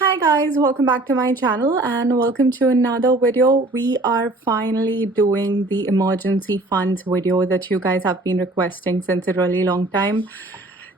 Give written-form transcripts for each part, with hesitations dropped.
Hi guys, welcome back to my channel and welcome to another video. We are finally doing the emergency funds video that you guys have been requesting since a really long time.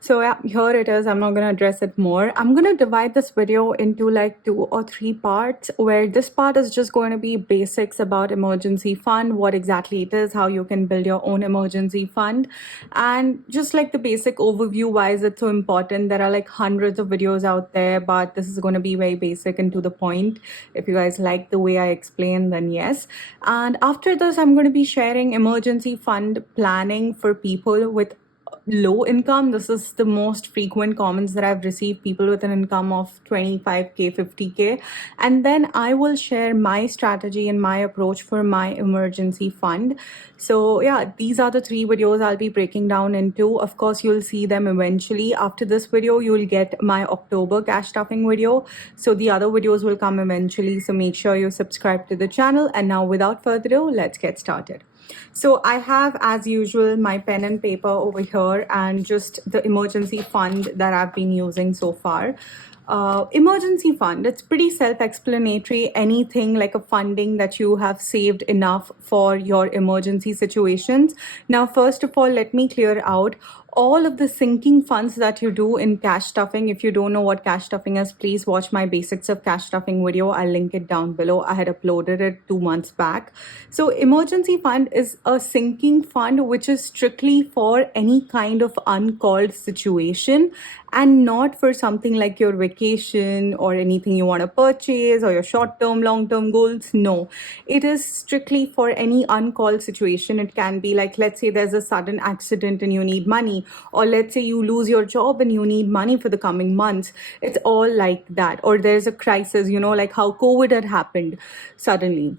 So yeah, here it is. I'm not going to address it more. I'm going to divide this video into like 2 or 3 parts, where this part is just going to be basics about emergency fund, what exactly it is, how you can build your own emergency fund, and just like the basic overview why is it so important. There are like hundreds of videos out there, but this is going to be very basic and to the point. If you guys like the way I explain, then yes. And after this, I'm going to be sharing emergency fund planning for people with low income. This is the most frequent comments that I've received, people with an income of 25k, 50k. And then I will share my strategy and my approach for my emergency fund. So yeah, these are the 3 videos I'll be breaking down into. Of course, you'll see them eventually. After this video, you'll get my October cash stuffing video. So the other videos will come eventually. So make sure you subscribe to the channel. And now without further ado, let's get started. So I have, as usual, my pen and paper over here and just the emergency fund that I've been using so far. Emergency fund, it's pretty self-explanatory. Anything like a funding that you have saved enough for your emergency situations. Now, first of all, let me clear out all of the sinking funds that you do in cash stuffing. If you don't know what cash stuffing is, please watch my basics of cash stuffing video. I'll link it down below. I had uploaded it 2 months back. So emergency fund is a sinking fund which is strictly for any kind of uncalled situation and not for something like your vacation or anything you want to purchase or your short-term, long-term goals. No, it is strictly for any uncalled situation. It can be like, let's say there's a sudden accident and you need money, or let's say you lose your job and you need money for the coming months. It's all like that. Or there's a crisis, like how COVID had happened suddenly.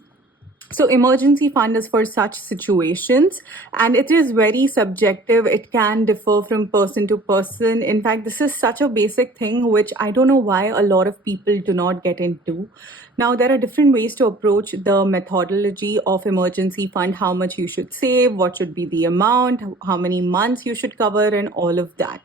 So emergency fund is for such situations, and it is very subjective. It can differ from person to person. In fact, this is such a basic thing which I don't know why a lot of people do not get into. Now, there are different ways to approach the methodology of emergency fund, how much you should save, what should be the amount, how many months you should cover, and all of that.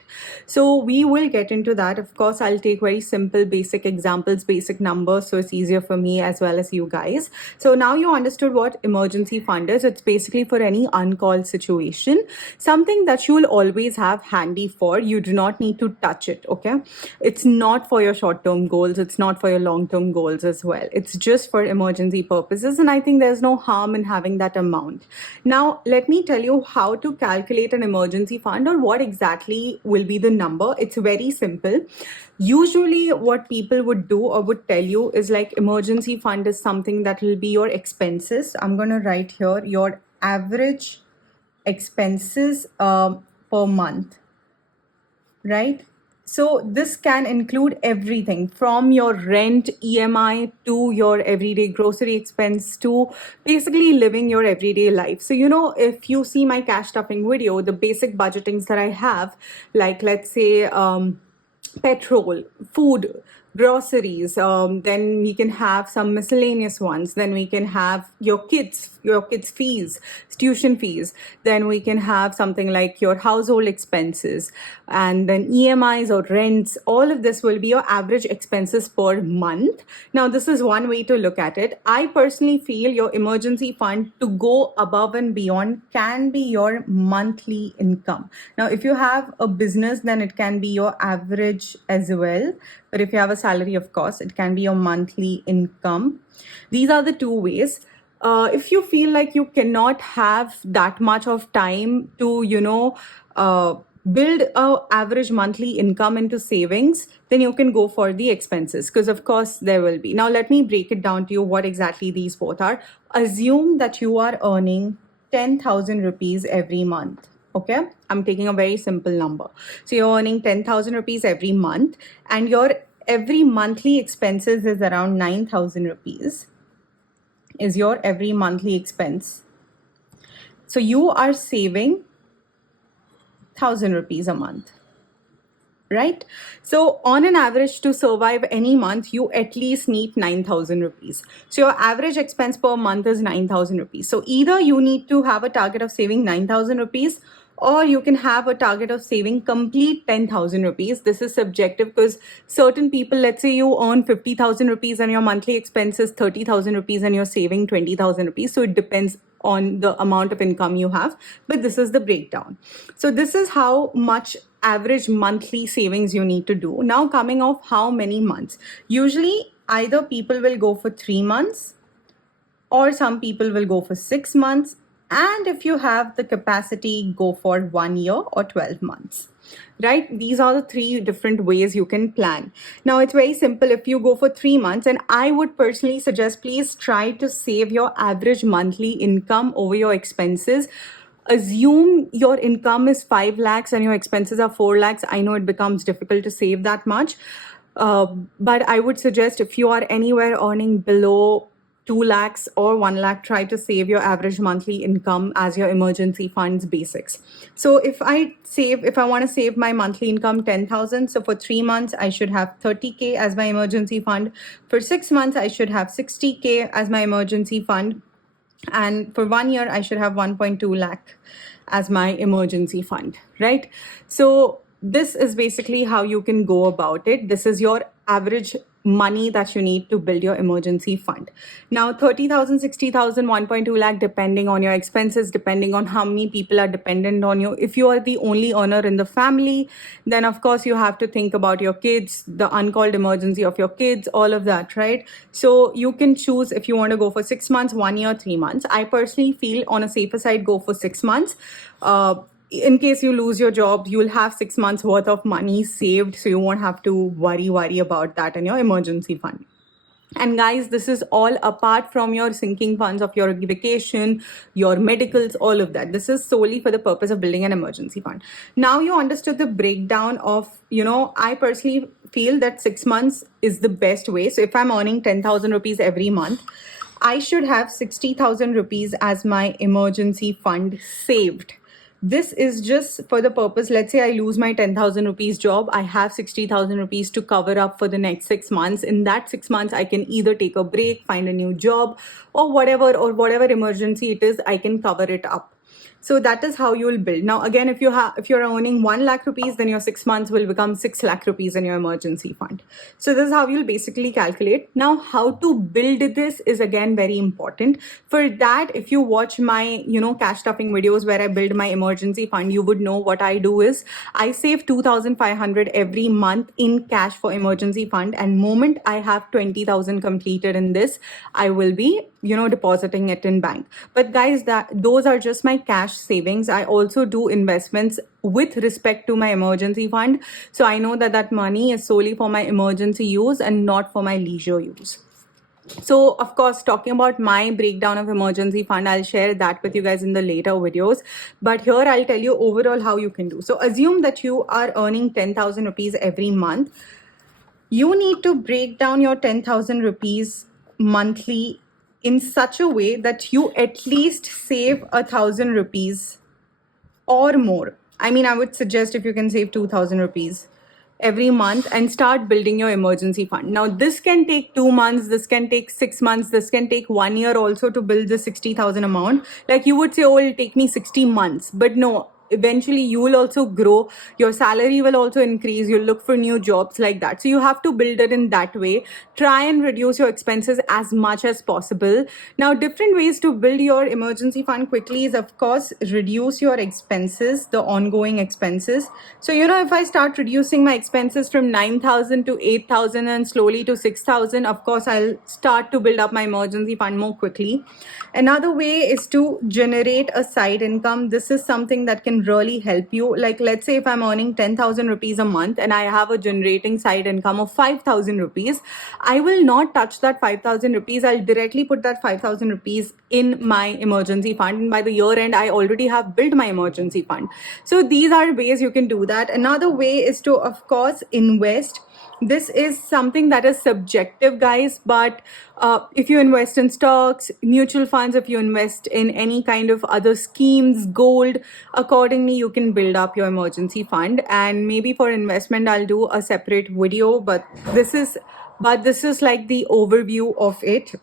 So we will get into that. Of course, I'll take very simple, basic examples, basic numbers, so it's easier for me as well as you guys. So now you understood what emergency fund is. It's basically for any uncalled situation, something that you will always have handy for. You do not need to touch it, okay? It's not for your short-term goals. It's not for your long-term goals as well. It's just for emergency purposes, and I think there's no harm in having that amount. Now, let me tell you how to calculate an emergency fund, or what exactly will be the number. It's very simple. Usually what people would do or would tell you is like, emergency fund is something that will be your expenses. I'm going to write here your average expenses per month, right? So this can include everything from your rent, EMI, to your everyday grocery expense, to basically living your everyday life. So, if you see my cash stuffing video, the basic budgetings that I have, like let's say petrol, food, groceries, then we can have some miscellaneous ones, then we can have your kids fees, tuition fees, then we can have something like your household expenses, and then EMIs or rents. All of this will be your average expenses per month. Now, this is one way to look at it. I personally feel your emergency fund to go above and beyond can be your monthly income. Now, if you have a business, then it can be your average as well. But if you have a salary, of course, it can be your monthly income. These are the 2 ways. If you feel like you cannot have that much of time to, build a average monthly income into savings, then you can go for the expenses, because of course there will be. Now, let me break it down to you what exactly these both are. Assume that you are earning 10,000 rupees every month. Okay, I'm taking a very simple number. So you're earning 10,000 rupees every month, and your every monthly expenses is around 9,000 rupees is your every monthly expense. So you are saving 1,000 rupees a month, right? So on an average, to survive any month, you at least need 9,000 rupees. So your average expense per month is 9,000 rupees. So either you need to have a target of saving 9,000 rupees, or you can have a target of saving complete 10,000 rupees. This is subjective because certain people, let's say you earn 50,000 rupees and your monthly expense is 30,000 rupees and you're saving 20,000 rupees. So it depends on the amount of income you have, but this is the breakdown. So this is how much average monthly savings you need to do. Now coming off how many months, usually either people will go for 3 months or some people will go for 6 months, and if you have the capacity, go for 1 year or 12 months, right? These are the three different ways you can plan. Now it's very simple. If you go for 3 months, and I would personally suggest, please try to save your average monthly income over your expenses. Assume your income is 5 lakhs and your expenses are 4 lakhs. I know it becomes difficult to save that much, but I would suggest if you are anywhere earning below 2 lakhs or 1 lakh, try to save your average monthly income as your emergency funds basics. So if I want to save my monthly income 10,000, so for 3 months, I should have 30K as my emergency fund. For 6 months, I should have 60K as my emergency fund. And for 1 year, I should have 1.2 lakh as my emergency fund, right? So this is basically how you can go about it. This is your average money that you need to build your emergency fund. Now 30,000, 60,000, 1.2 lakh, depending on your expenses, depending on how many people are dependent on you. If you are the only earner in the family, then of course you have to think about your kids, the uncalled emergency of your kids, all of that, right? So you can choose if you want to go for 6 months, 1 year, 3 months. I personally feel on a safer side, go for 6 months. In case you lose your job, you'll have 6 months worth of money saved, so you won't have to worry about that in your emergency fund. And guys, this is all apart from your sinking funds of your vacation, your medicals, all of that. This is solely for the purpose of building an emergency fund. Now you understood the breakdown of, I personally feel that 6 months is the best way. So if I'm earning 10,000 rupees every month, I should have 60,000 rupees as my emergency fund saved. This is just for the purpose, let's say I lose my 10,000 rupees job, I have 60,000 rupees to cover up for the next 6 months. In that 6 months, I can either take a break, find a new job, or whatever emergency it is, I can cover it up. So that is how you will build. Now, again, if you're earning 1 lakh rupees, then your 6 months will become 6 lakh rupees in your emergency fund. So this is how you'll basically calculate. Now, how to build this is again very important. For that, if you watch my, cash stuffing videos where I build my emergency fund, you would know what I do is I save 2,500 every month in cash for emergency fund. And moment I have 20,000 completed in this, I will be depositing it in bank. But guys, those are just my cash savings. I also do investments with respect to my emergency fund. So I know that money is solely for my emergency use and not for my leisure use. So of course, talking about my breakdown of emergency fund, I'll share that with you guys in the later videos. But here I'll tell you overall how you can do. So assume that you are earning 10,000 rupees every month. You need to break down your 10,000 rupees monthly in such a way that you at least save 1,000 rupees or more. I mean, I would suggest if you can save 2,000 rupees every month and start building your emergency fund. Now, this can take 2 months, this can take 6 months, this can take 1 year also to build the 60,000 amount. Like you would say, oh, it'll take me 60 months, but no. Eventually you will also grow, your salary will also increase, you'll look for new jobs like that. So you have to build it in that way. Try and reduce your expenses as much as possible. Now, different ways to build your emergency fund quickly is, of course, reduce your expenses, the ongoing expenses. So if I start reducing my expenses from 9,000 to 8,000 and slowly to 6,000, of course I'll start to build up my emergency fund more quickly. Another way is to generate a side income. This is something that can really help you. Like, let's say if I'm earning 10,000 rupees a month and I have a generating side income of 5,000 rupees, I will not touch that 5,000 rupees. I'll directly put that 5,000 rupees in my emergency fund. And by the year end, I already have built my emergency fund. So these are ways you can do that. Another way is to, of course, invest. This is something that is subjective, guys, but if you invest in stocks, mutual funds, if you invest in any kind of other schemes, gold, accordingly you can build up your emergency fund. And maybe for investment I'll do a separate video, but this is like the overview of it.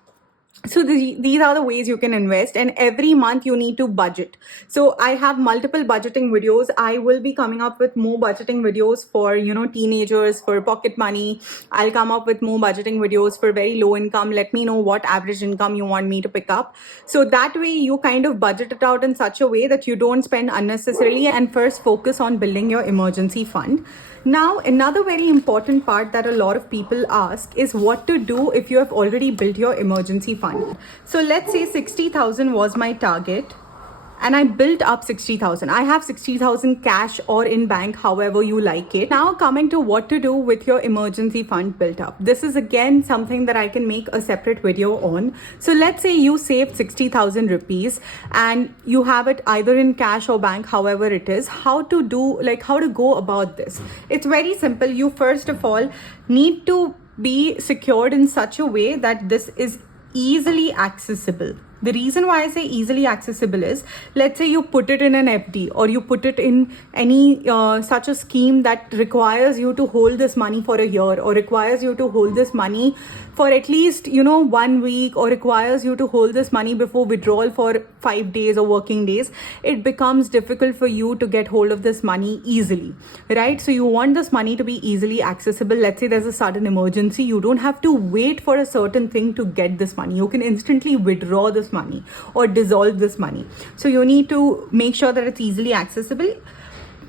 So these are the ways you can invest, and every month you need to budget. So I have multiple budgeting videos. I will be coming up with more budgeting videos for teenagers, for pocket money. I'll come up with more budgeting videos for very low income. Let me know what average income you want me to pick up, so that way you kind of budget it out in such a way that you don't spend unnecessarily, and first focus on building your emergency fund. Now, another very important part that a lot of people ask is what to do if you have already built your emergency fund. So let's say 60,000 was my target and I built up 60,000. I have 60,000 cash or in bank, however you like it. Now coming to what to do with your emergency fund built up. This is again something that I can make a separate video on. So let's say you saved 60,000 rupees and you have it either in cash or bank, however it is. How to go about this? It's very simple. You first of all need to be secured in such a way that this is easily accessible. The reason why I say easily accessible is, let's say you put it in an FD or you put it in any such a scheme that requires you to hold this money for a year, or requires you to hold this money for at least 1 week, or requires you to hold this money before withdrawal for 5 days or working days. It becomes difficult for you to get hold of this money easily, right? So you want this money to be easily accessible. Let's say there's a sudden emergency. You don't have to wait for a certain thing to get this money. You can instantly withdraw this money or dissolve this money. So you need to make sure that it's easily accessible.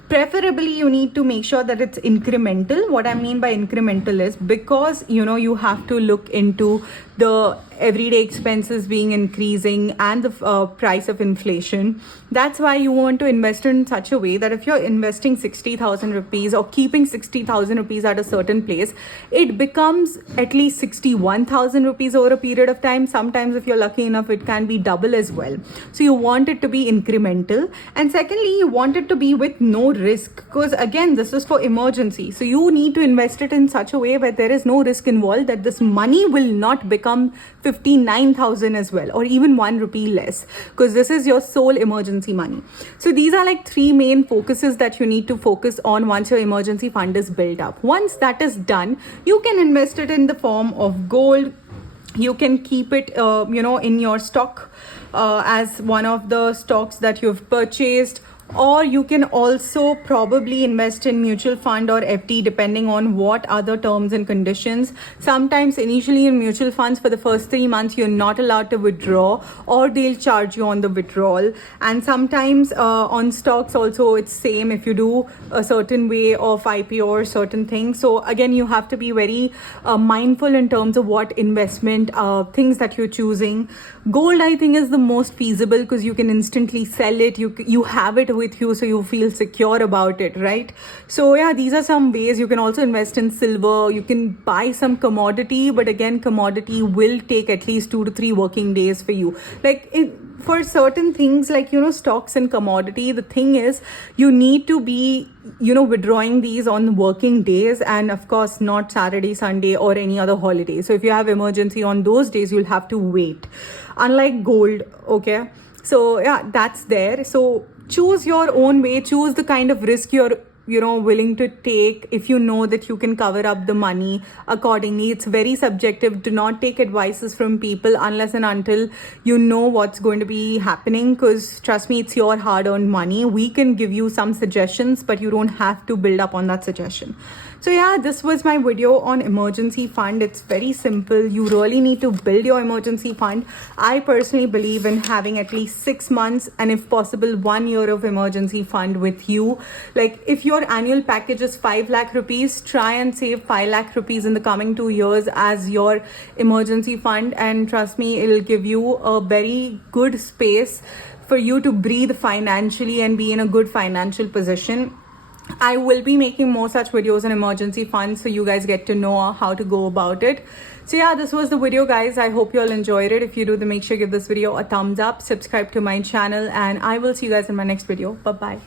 Preferably you need to make sure that it's incremental. What I mean by incremental is, because you have to look into the everyday expenses being increasing and the price of inflation. That's why you want to invest in such a way that if you're investing 60,000 rupees or keeping 60,000 rupees at a certain place, it becomes at least 61,000 rupees over a period of time. Sometimes if you're lucky enough, it can be double as well. So you want it to be incremental. And secondly, you want it to be with no risk, because again, this is for emergency. So you need to invest it in such a way where there is no risk involved, that this money will not become 59,000 as well, or even 1 rupee less, because this is your sole emergency money. So these are like 3 main focuses that you need to focus on once your emergency fund is built up. Once that is done, you can invest it in the form of gold. You can keep it in your stock as one of the stocks that you've purchased, or you can also probably invest in mutual fund or FD, depending on what other terms and conditions. Sometimes initially in mutual funds, for the first 3 months you're not allowed to withdraw, or they'll charge you on the withdrawal. And sometimes on stocks also it's same, if you do a certain way of IPO or certain things. So again, you have to be very mindful in terms of what investment things that you're choosing. Gold, I think, is the most feasible, because you can instantly sell it. You have it with you, so you feel secure about it, right? So yeah, these are some ways. You can also invest in silver. You can buy some commodity, but again, commodity will take at least 2 to 3 working days for you. For certain things like stocks and commodity, the thing is you need to be withdrawing these on working days, and of course not Saturday, Sunday, or any other holiday. So if you have emergency on those days, you'll have to wait, unlike gold. Okay, so yeah, that's there. So choose your own way, choose the kind of risk you're willing to take. If you know that you can cover up the money accordingly, it's very subjective. Do not take advices from people unless and until you know what's going to be happening, because trust me, it's your hard-earned money. We can give you some suggestions, but you don't have to build up on that suggestion. So yeah, this was my video on emergency fund. It's very simple. You really need to build your emergency fund. I personally believe in having at least 6 months, and if possible 1 year of emergency fund with you. Like if your annual package is 5 lakh rupees, try and save 5 lakh rupees in the coming 2 years as your emergency fund, and trust me, it'll give you a very good space for you to breathe financially and be in a good financial position. I will be making more such videos on emergency funds, so you guys get to know how to go about it. So yeah, this was the video, guys. I hope you all enjoyed it. If you do, then make sure you give this video a thumbs up, subscribe to my channel, and I will see you guys in my next video. Bye bye.